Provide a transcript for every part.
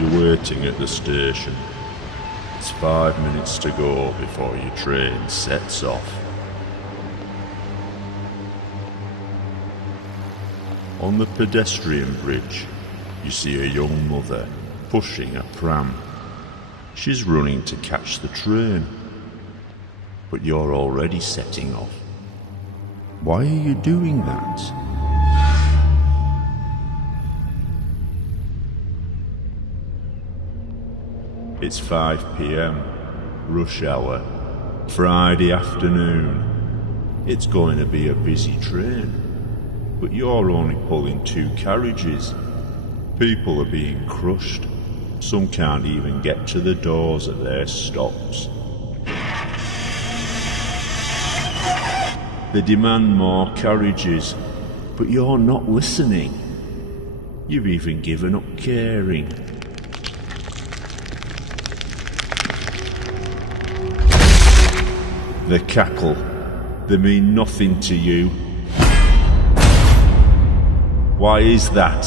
You're waiting at the station. It's 5 minutes to go before your train sets off. On the pedestrian bridge, you see a young mother pushing a pram. She's running to catch the train. But you're already setting off. Why are you doing that? It's 5 p.m, rush hour, Friday afternoon. It's going to be a busy train, but you're only pulling 2 carriages. People are being crushed. Some can't even get to the doors at their stops. They demand more carriages, but you're not listening. You've even given up caring. The cackle, they mean nothing to you. Why is that?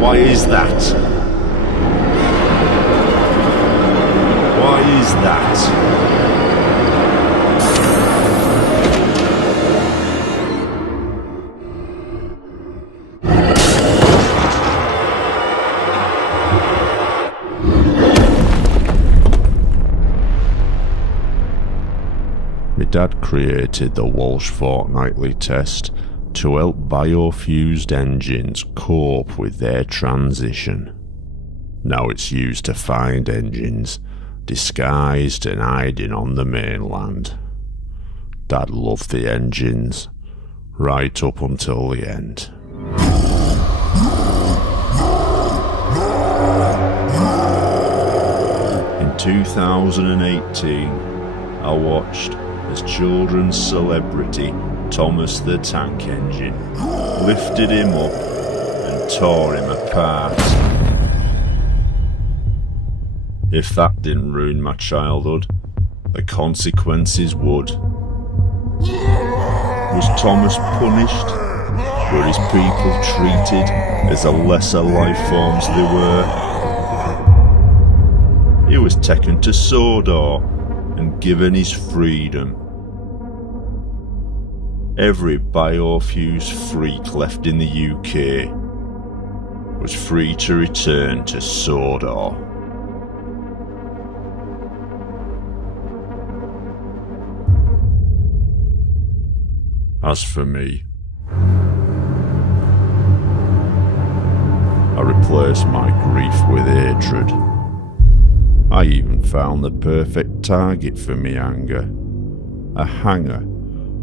Why is that? Why is that? My dad created the Walsh fortnightly test to help biofused engines cope with their transition. Now it's used to find engines disguised and hiding on the mainland. Dad loved the engines, right up until the end. In 2018, I watched as children's celebrity Thomas the Tank Engine lifted him up and tore him apart. If that didn't ruin my childhood, the consequences would. Was Thomas punished? Were his people treated as the lesser life forms they were? He was taken to Sodor and given his freedom. Every biofused freak left in the UK was free to return to Sodor. As for me, I replaced my grief with hatred. I even found the perfect target for me anger. A hangar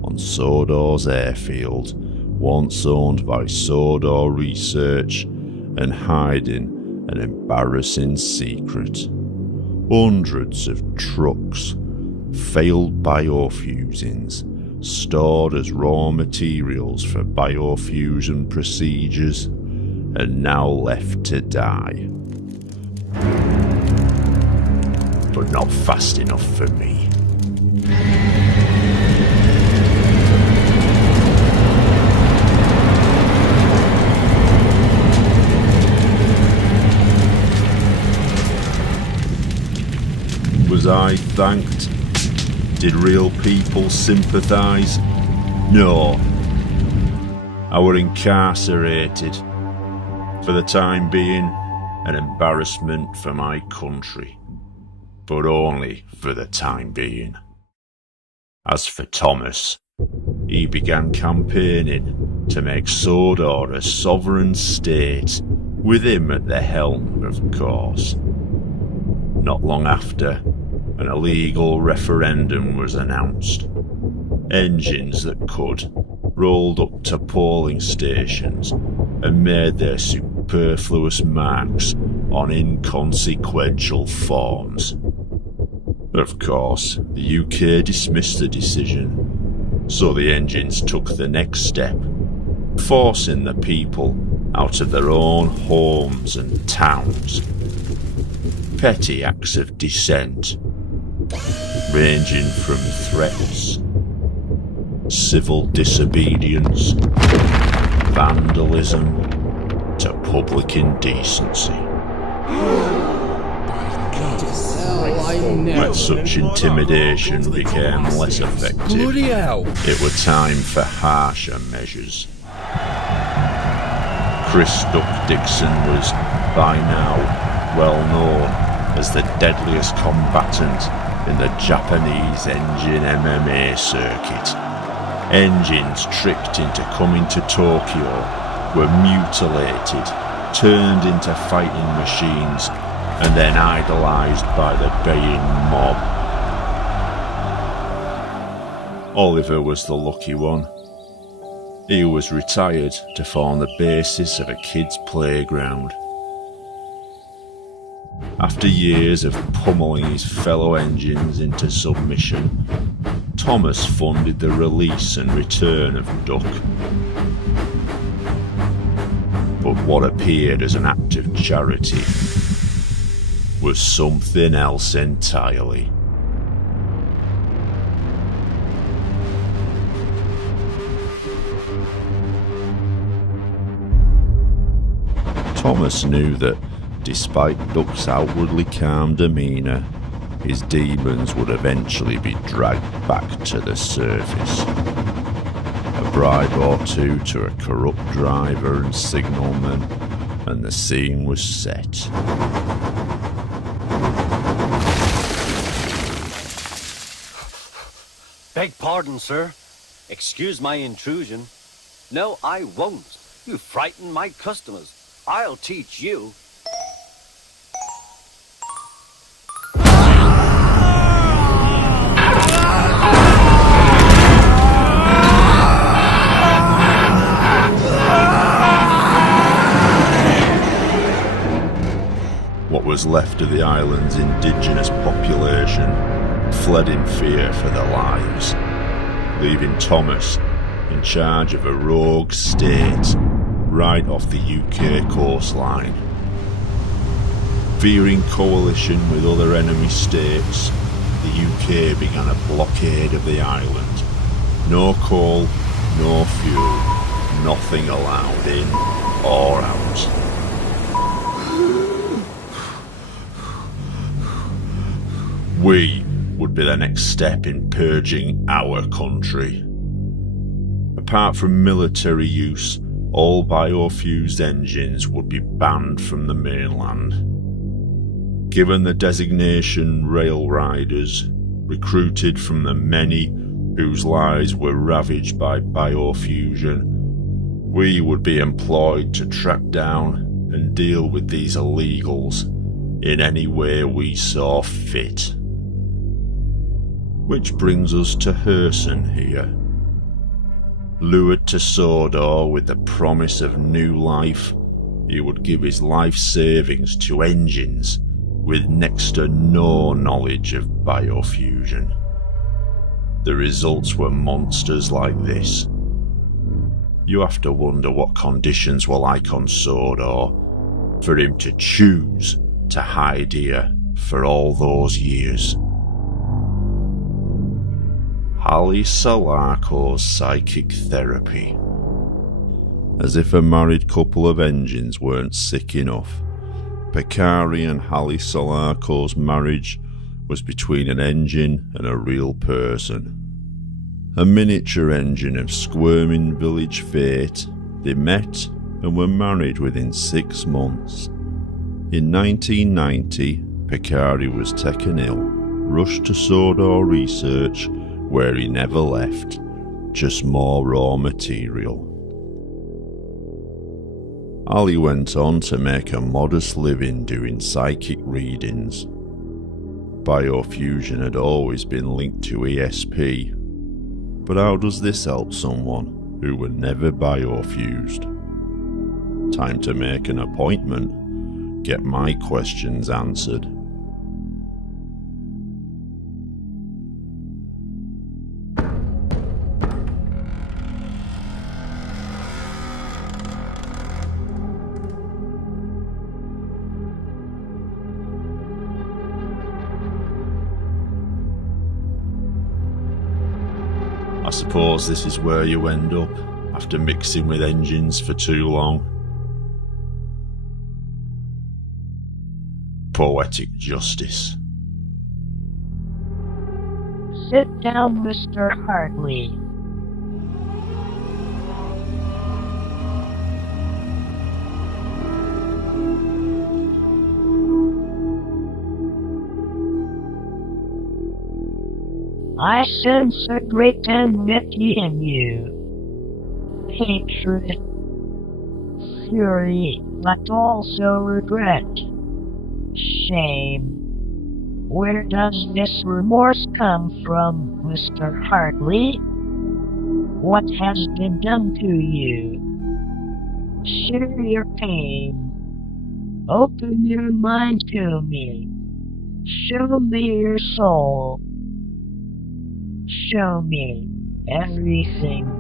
on Sodor's airfield, once owned by Sodor Research and hiding an embarrassing secret. Hundreds of trucks, failed biofusings, stored as raw materials for biofusion procedures, and now left to die. But not fast enough for me. Was I thanked? Did real people sympathise? No. I were incarcerated. For the time being, an embarrassment for my country. But only for the time being. As for Thomas, he began campaigning to make Sodor a sovereign state, with him at the helm, of course. Not long after, an illegal referendum was announced. Engines that could rolled up to polling stations and made their superfluous marks on inconsequential forms. Of course, the UK dismissed the decision, so the engines took the next step, forcing the people out of their own homes and towns. Petty acts of dissent, ranging from threats civil disobedience, vandalism, to public indecency. When such intimidation became less effective, it was time for harsher measures. Chris Duck Dixon was, by now, well known as the deadliest combatant in the Japanese engine MMA circuit. Engines tricked into coming to Tokyo were mutilated, turned into fighting machines, and then idolised by the baying mob. Oliver was the lucky one. He was retired to form the basis of a kid's playground. After years of pummeling his fellow engines into submission, Thomas funded the release and return of Duck. But what appeared as an act of charity was something else entirely. Thomas knew that, despite Duck's outwardly calm demeanour, his demons would eventually be dragged back to the surface. A bribe or two to a corrupt driver and signalman, and the scene was set. Beg pardon, sir. Excuse my intrusion. No, I won't. You frighten my customers. I'll teach you. What was left of the island's indigenous population fled in fear for their lives, leaving Thomas in charge of a rogue state right off the UK coastline. Fearing coalition with other enemy states, the UK began a blockade of the island. No coal, no fuel, nothing allowed in or out. We would be the next step in purging our country. Apart from military use, all biofused engines would be banned from the mainland. Given the designation rail riders, recruited from the many whose lives were ravaged by biofusion, we would be employed to track down and deal with these illegals in any way we saw fit. Which brings us to Herson here. Lured to Sodor with the promise of new life, he would give his life savings to engines with next to no knowledge of biofusion. The results were monsters like this. You have to wonder what conditions were like on Sodor for him to choose to hide here for all those years. Ali Salarco's psychic therapy. As if a married couple of engines weren't sick enough, Picari and Hallie Salarco's marriage was between an engine and a real person. A miniature engine of squirming village fate, they met and were married within 6 months. In 1990, Picari was taken ill, rushed to Sodor research, where he never left, just more raw material. Ali went on to make a modest living doing psychic readings. Biofusion had always been linked to ESP, but how does this help someone who were never biofused? Time to make an appointment, get my questions answered. I suppose this is where you end up, after mixing with engines for too long. Poetic justice. Sit down, Mr. Hartley. I sense a great enmity in you. Hatred, fury, but also regret. Shame. Where does this remorse come from, Mr. Hartley? What has been done to you? Share your pain. Open your mind to me. Show me your soul. Show me everything.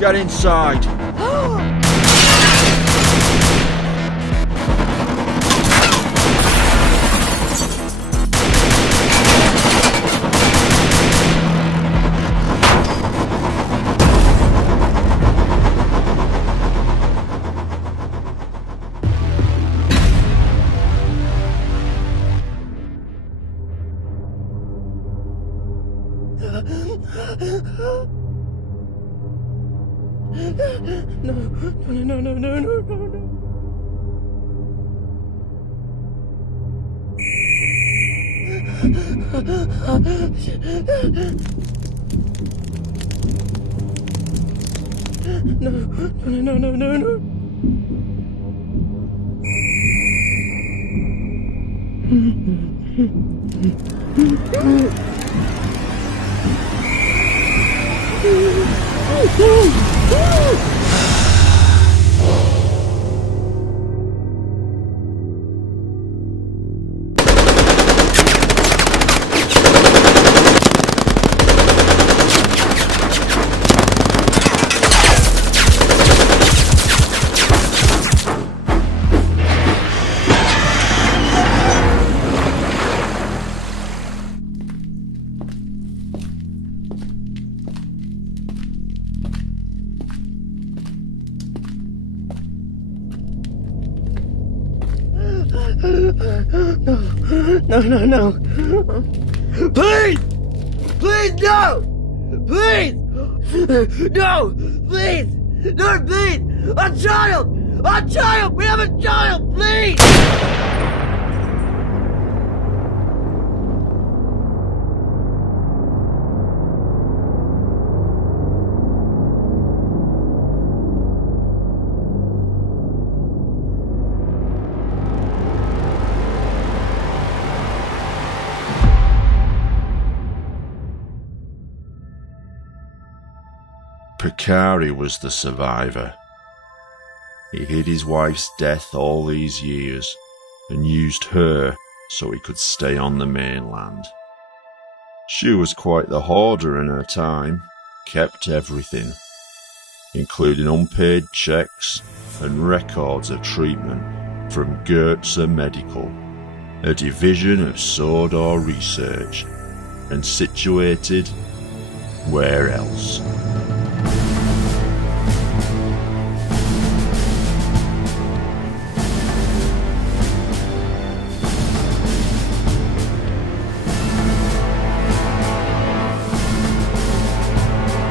Get inside! No. Please! Please, no! Please! No! Please! No, please! A child! A child! We have a child! Please! Picari was the survivor. He hid his wife's death all these years and used her so he could stay on the mainland. She was quite the hoarder in her time, kept everything, including unpaid checks and records of treatment from Goetze Medical, a division of Sodor Research, and situated where else?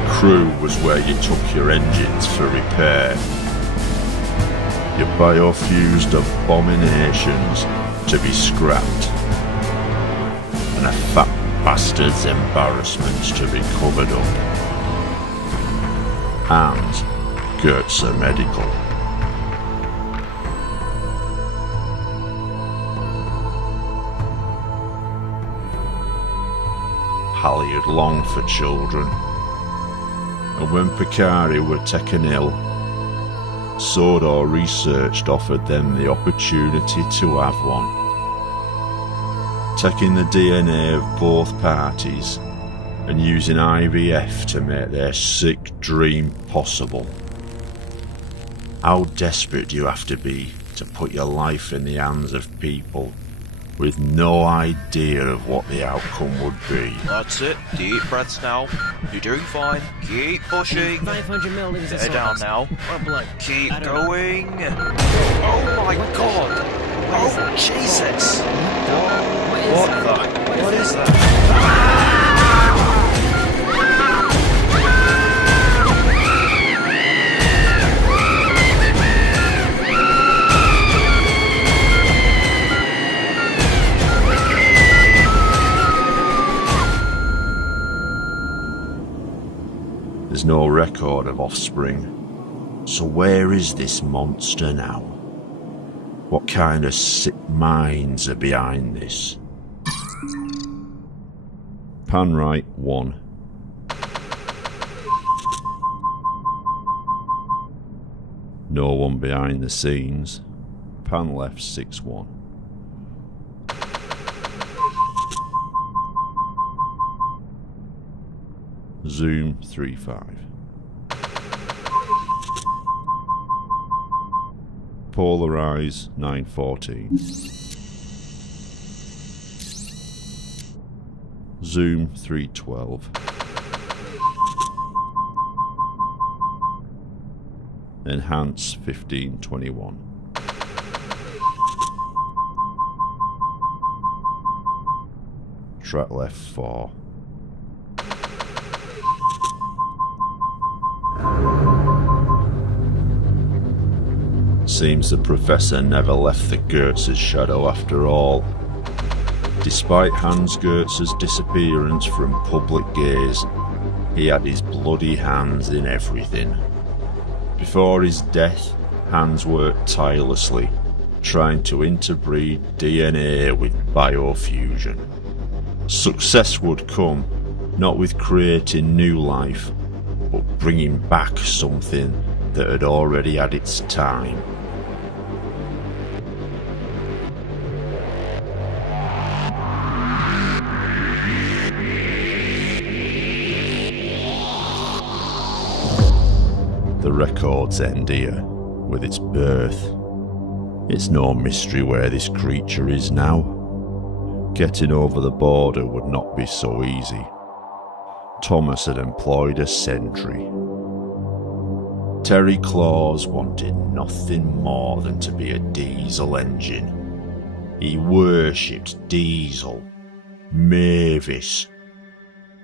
Crew was where you took your engines for repair. Your biofused abominations to be scrapped, and a fat bastard's embarrassments to be covered up. And Goetze Medical. Pally had longed for children. And when Picari were taken ill, Sodor Research offered them the opportunity to have one. Taking the DNA of both parties and using IVF to make their sick dream possible. How desperate do you have to be to put your life in the hands of people with no idea of what the outcome would be? That's it. Deep breaths now. You're doing fine. Keep pushing. 500 milliliters of Get down salt. now. Or blood. Keep I don't know. going. Oh my god. Oh Jesus. What is that? There's no record of offspring, so where is this monster now? What kind of sick minds are behind this? Pan right 1. No one behind the scenes. Pan left 6-1. Zoom 3-5. Polarize 9-14. Zoom 3-12. Enhance 15-21. Track left 4. Seems the professor never left the Goetz's shadow after all. Despite Hans Goetz's disappearance from public gaze, he had his bloody hands in everything. Before his death, Hans worked tirelessly, trying to interbreed DNA with biofusion. Success would come, not with creating new life, but bringing back something that had already had its time. The records end here, with its birth. It's no mystery where this creature is now. Getting over the border would not be so easy. Thomas had employed a sentry. Terry Claus wanted nothing more than to be a diesel engine. He worshipped Diesel, Mavis,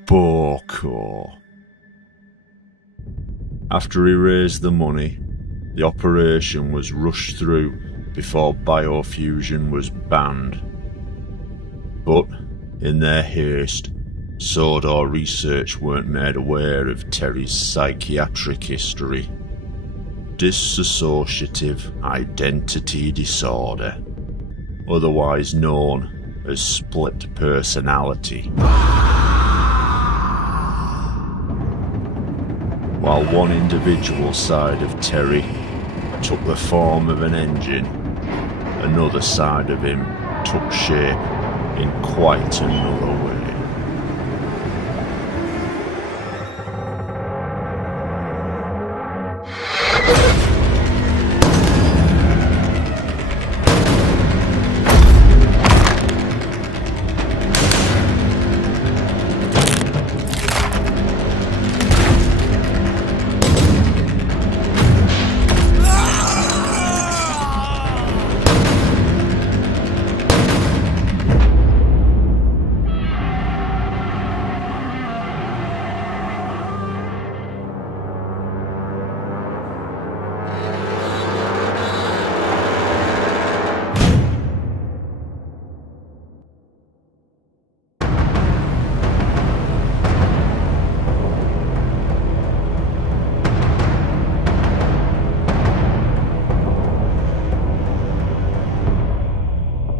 Boko. After he raised the money, the operation was rushed through before biofusion was banned. But, in their haste, Sodor Research weren't made aware of Terry's psychiatric history. Dissociative identity disorder, otherwise known as split personality. While one individual side of Terry took the form of an engine, another side of him took shape in quite another way.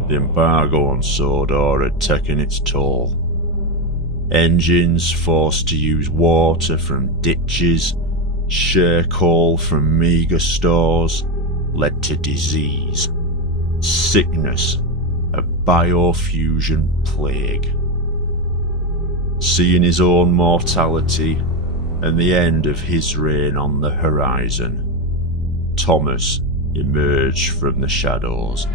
The embargo on Sodor had taken its toll. Engines forced to use water from ditches, share coal from meagre stores, led to disease, sickness, a biofusion plague. Seeing his own mortality and the end of his reign on the horizon, Thomas emerged from the shadows.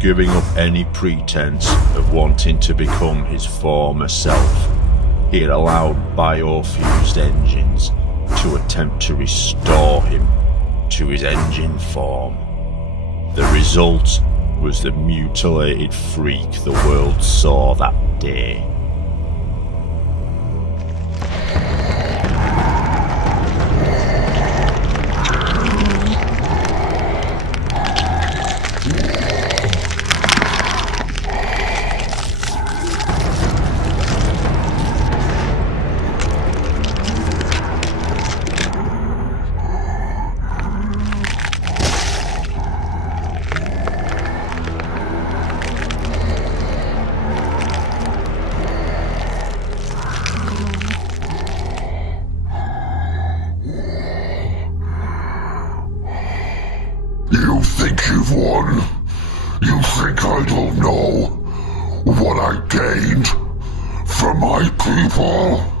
Giving up any pretense of wanting to become his former self, he had allowed biofused engines to attempt to restore him to his engine form. The result was the mutilated freak the world saw that day. You think you've won? You think I don't know what I gained from my people?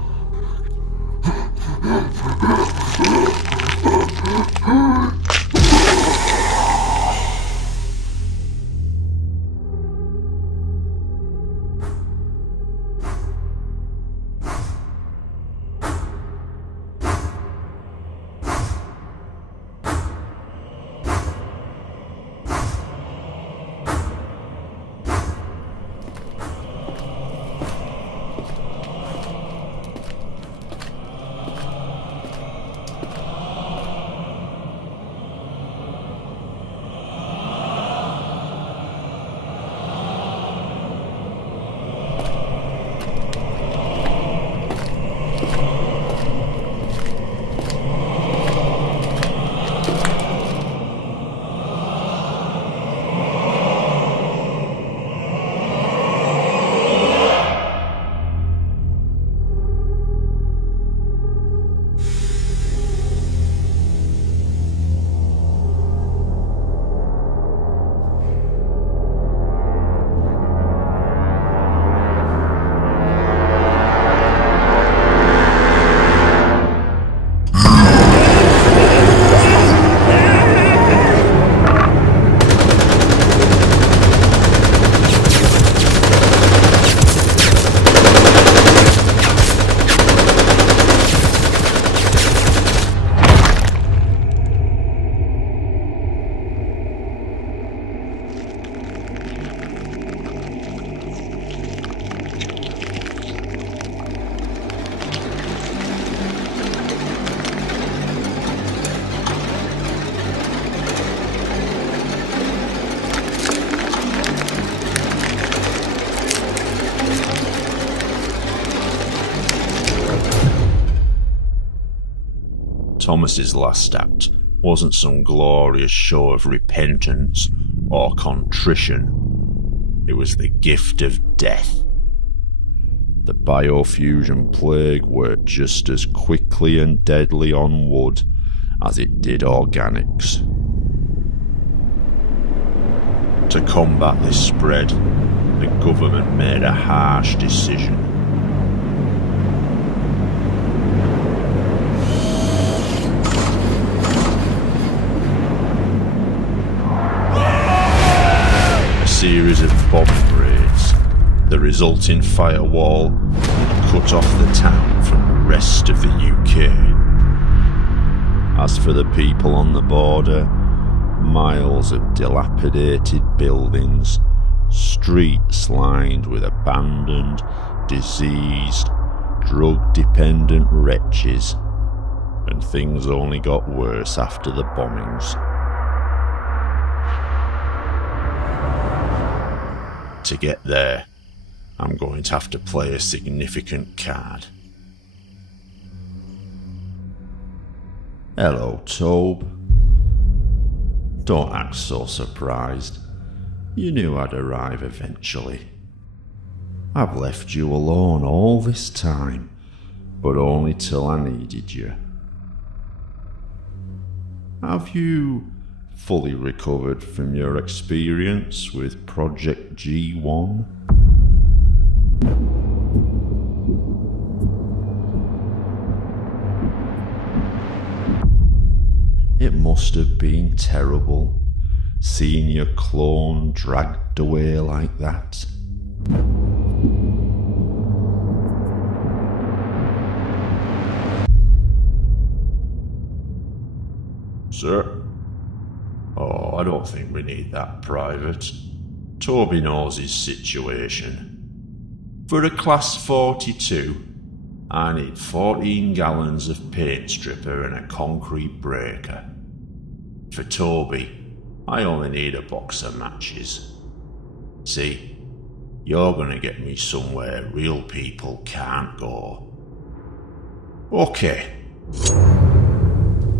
Thomas's last act wasn't some glorious show of repentance or contrition. It was the gift of death. The biofusion plague worked just as quickly and deadly on wood as it did organics. To combat this spread, the government made a harsh decision. Series of bombing raids. The resulting firewall would cut off the town from the rest of the UK. As for the people on the border, miles of dilapidated buildings, streets lined with abandoned, diseased, drug-dependent wretches, and things only got worse after the bombings. To get there, I'm going to have to play a significant card. Hello, Tobe. Don't act so surprised. You knew I'd arrive eventually. I've left you alone all this time, but only till I needed you. Have you fully recovered from your experience with Project G1? It must have been terrible, seeing your clone dragged away like that. Sir? Oh, I don't think we need that private. Toby knows his situation. For a Class 42, I need 14 gallons of paint stripper and a concrete breaker. For Toby, I only need a box of matches. See, you're gonna get me somewhere real people can't go. Okay.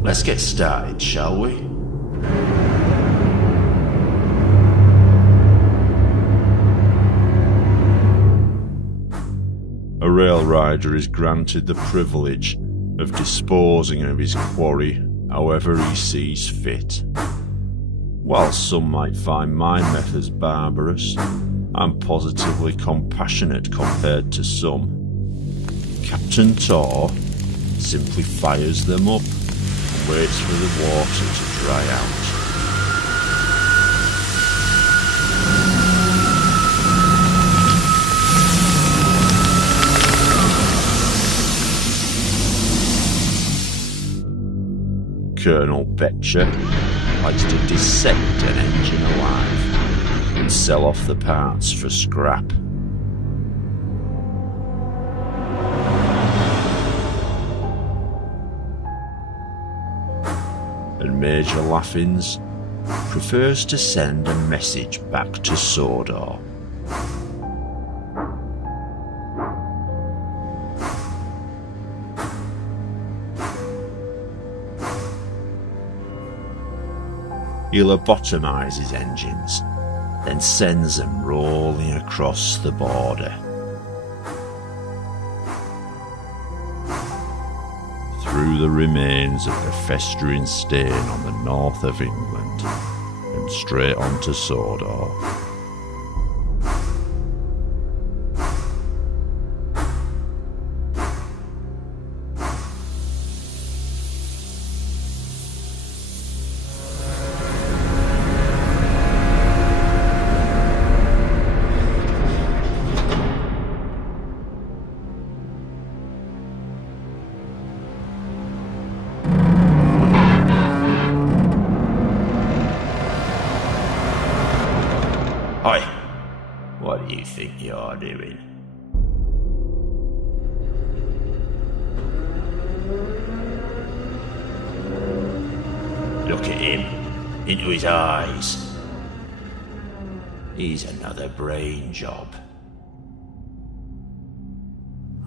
Let's get started, shall we? A rail rider is granted the privilege of disposing of his quarry however he sees fit. While some might find my methods barbarous, I'm positively compassionate compared to some. Captain Tor simply fires them up and waits for the water to dry out. Colonel Betcher likes to dissect an engine alive and sell off the parts for scrap. And Major Laffins prefers to send a message back to Sodor. He'll lobotomise his engines, then sends them rolling across the border. Through the remains of the festering stain on the north of England, and straight on to Sodor. Oi, what do you think you're doing? Look at him, into his eyes. He's another brain job.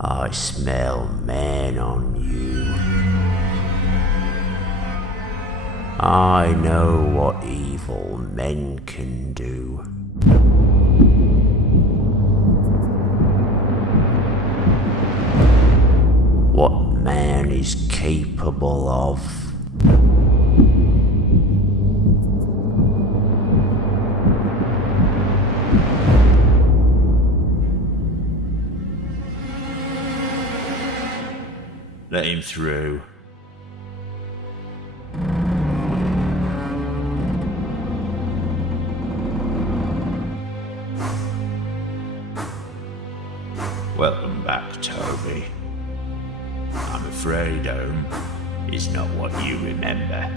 I smell man on you. I know what evil men can do. What man is capable of. Let him through. Welcome back, Toby. I'm afraid, is not what you remember.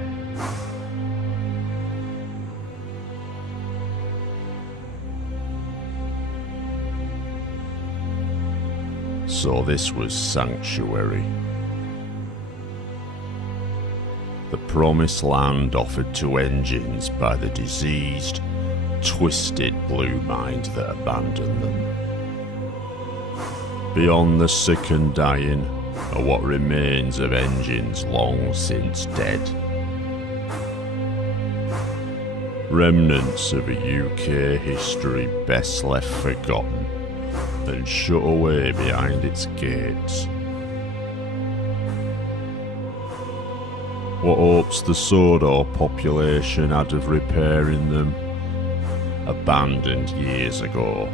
So this was Sanctuary. The promised land offered to engines by the diseased, twisted blue mind that abandoned them. Beyond the sick and dying are what remains of engines long since dead. Remnants of a UK history best left forgotten and shut away behind its gates. What hopes the Sodor population had of repairing them, abandoned years ago,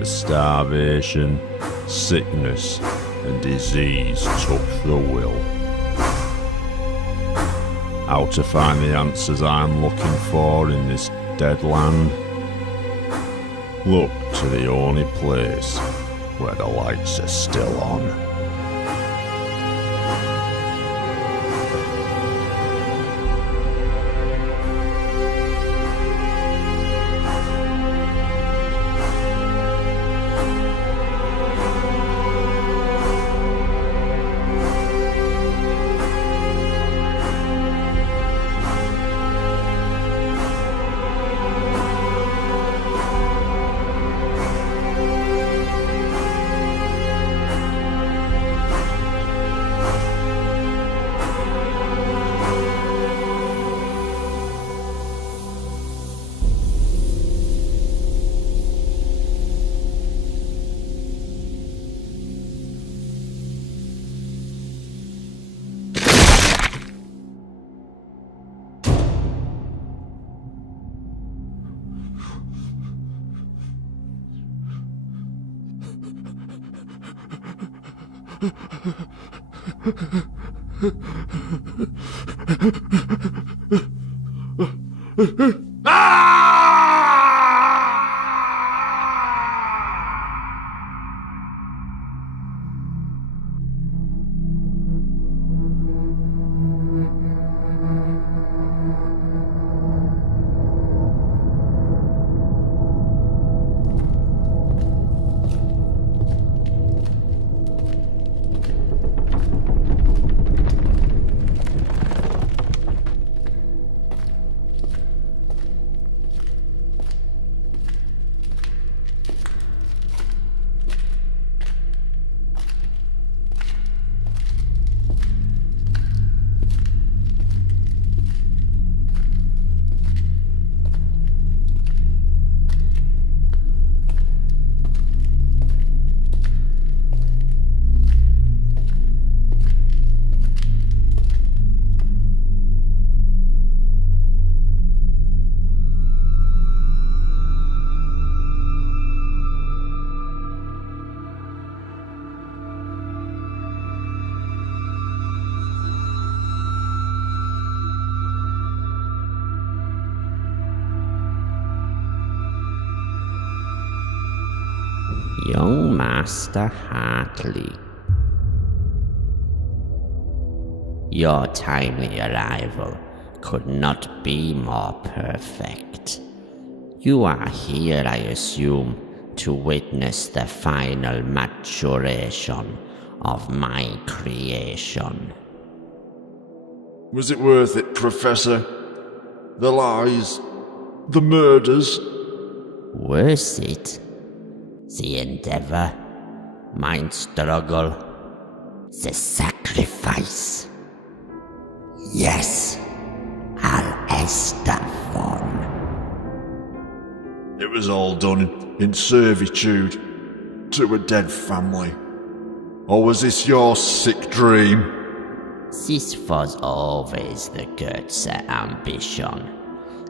as starvation, sickness and disease took the will. How to find the answers I'm looking for in this dead land? Look to the only place where the lights are still on. Young Master Hartley, your timely arrival could not be more perfect. You are here, I assume, to witness the final maturation of my creation. Was it worth it, Professor? The lies, the murders? Worth it? The endeavor, my struggle, the sacrifice. Yes, Al-Estafon. It was all done in servitude to a dead family. Or was this your sick dream? This was always the Goethe ambition,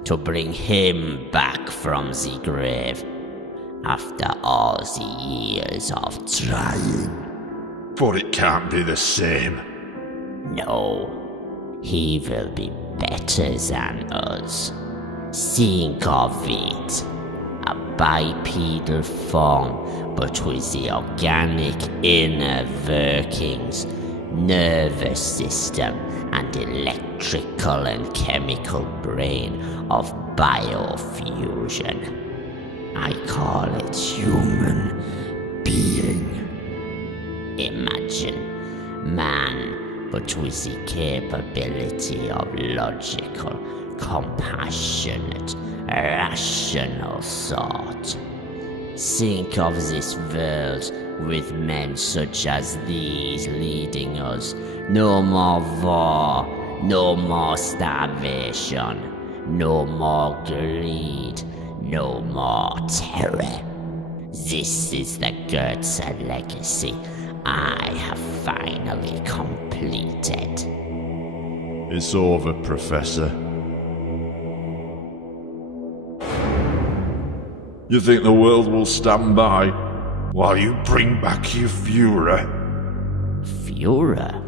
to bring him back from the grave after all the years of trying. But it can't be the same. No, he will be better than us. Think of it. A bipedal form, but with the organic inner workings nervous system, and electrical and chemical brain of biofusion. I call it human being. Imagine man, but with the capability of logical, compassionate, rational thought. Think of this world with men such as these leading us. No more war, no more starvation, no more greed, no more terror. This is the Goethe legacy I have finally completed. It's over, Professor. You think the world will stand by while you bring back your Führer? Führer?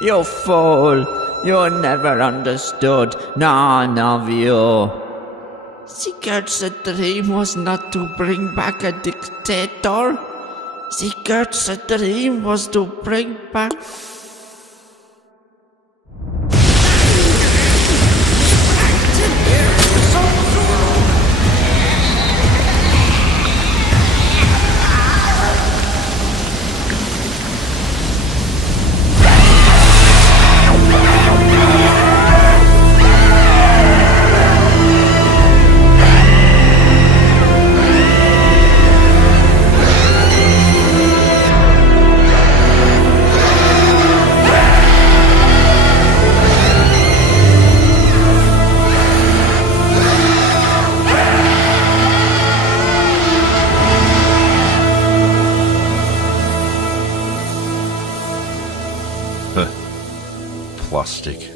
You fool! You never understood, none of you. Sigurd's dream was not to bring back a dictator. Sigurd's dream was to bring back... Plastic.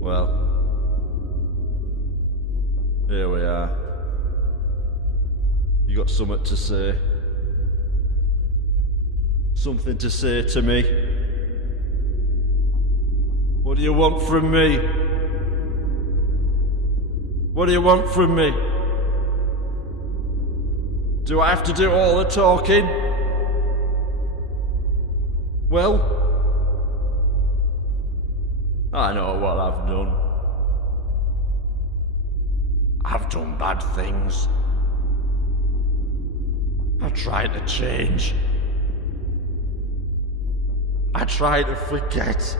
Well, here we are. You got something to say? Something to say to me? What do you want from me? What do you want from me? Do I have to do all the talking? Well, I know what I've done. I've done bad things. I tried to change. I tried to forget.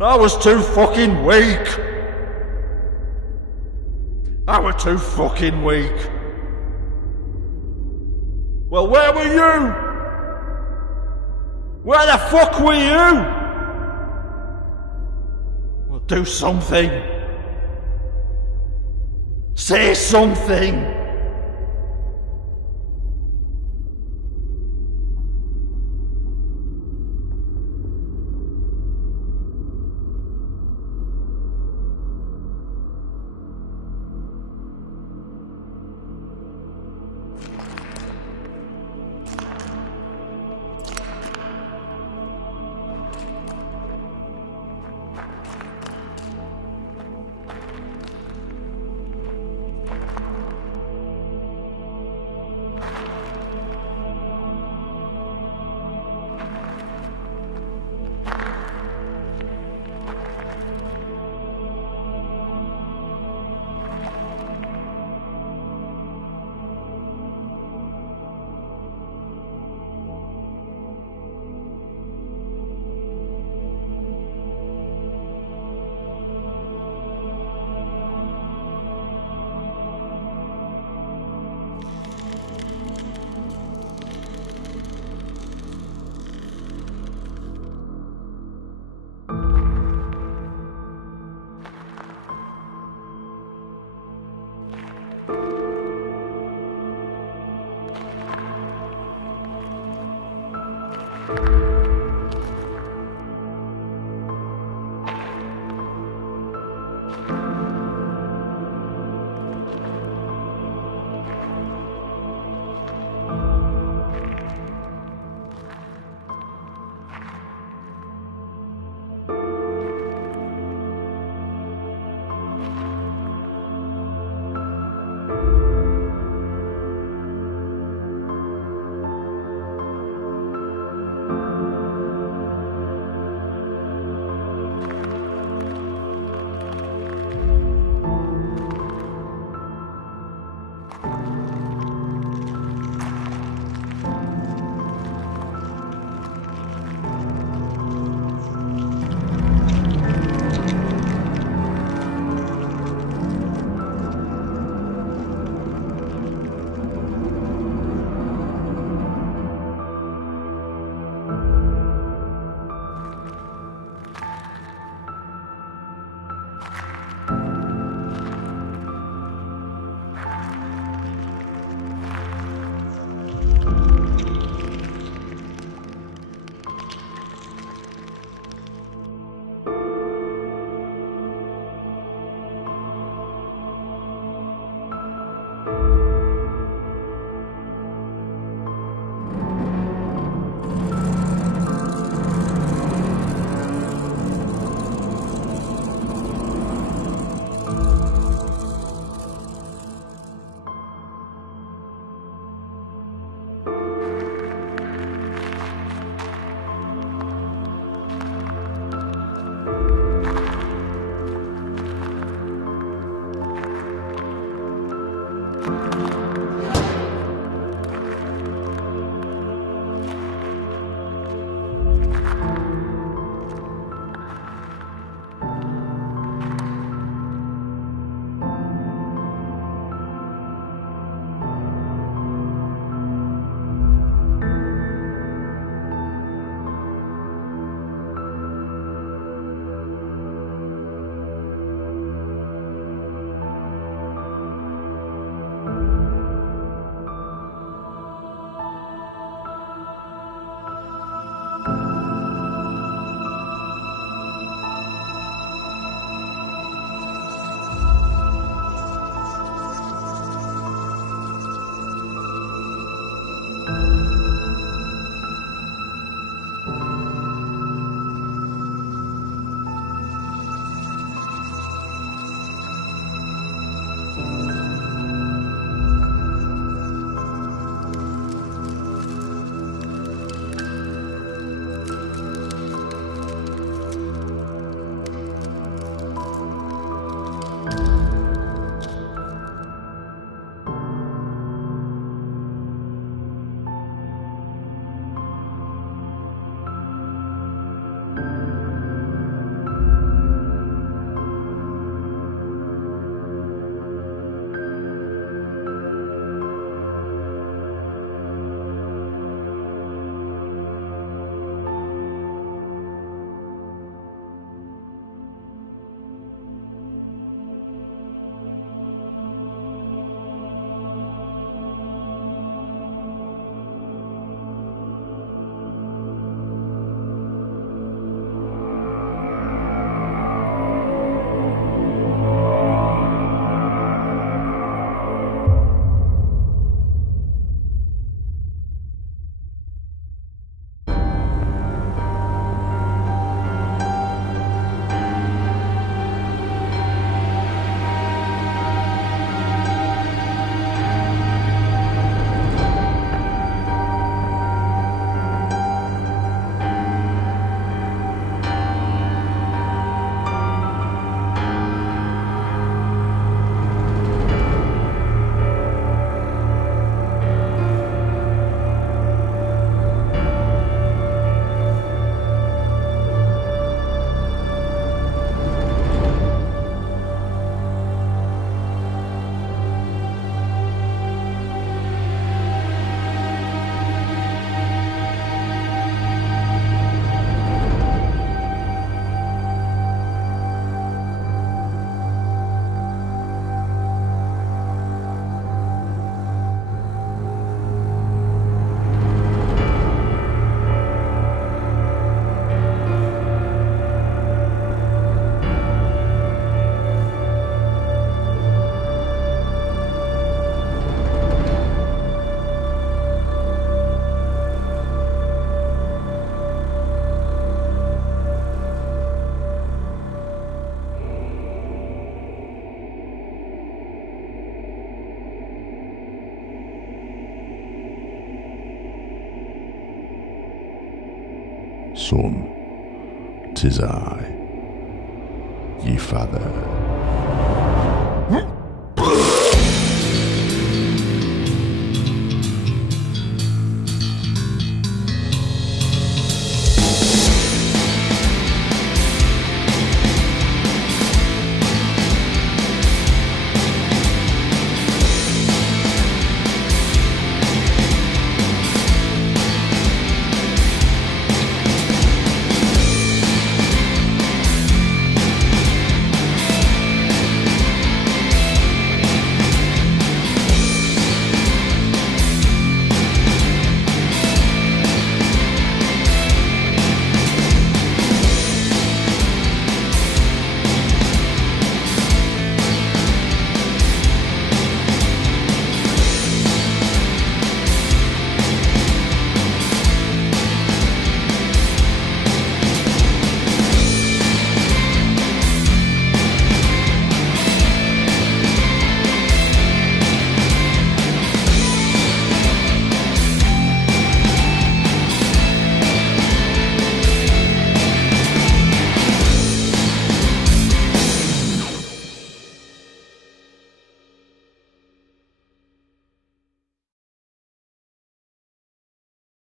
I was too fucking weak. I was too fucking weak. Well, where were you? Where the fuck were you? Well, do something. Say something. son, 'tis I, ye father.